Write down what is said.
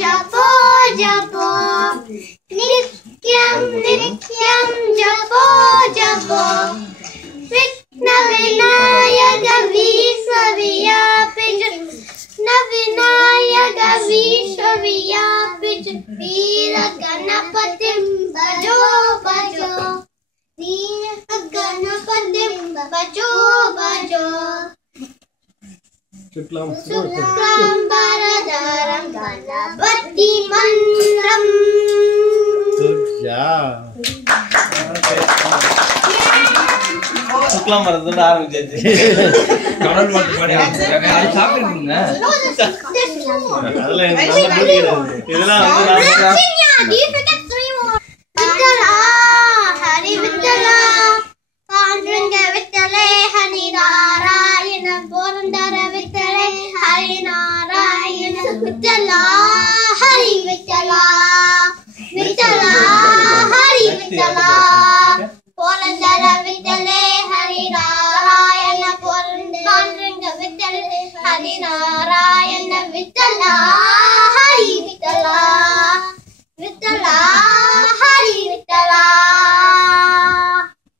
जपो जपो नित्यं नित्यं जपो जपो विघ्न विनायक विश्वव्यापिच विनायक विश्वव्यापिच वीर गणपतिं भजो भजो वीर गणपतिं भजो भजो शुक्लांबरधरं गणपतिमन्त्रम् शुक्लांबरधरं ஆரம்பிச்சாச்சு கமெண்ட் மட்டும் பண்ணி அது சாப்பிடுங்க அதெல்லாம் இதெல்லாம் விட்டலா ஹரி விட்டலா பாண்டுரங்க விட்டலே ஹரி நாராயண போரந்தர விட்டலே ஹரி நாராயண விட்டலா ஹரி விட்டலா விட்டலா ஹரி விட்டலா போரந்தர விட்டலே ஹரி நாராயண பாண்டுரங்க விட்டலே ஹரி நாராயண விட்டலா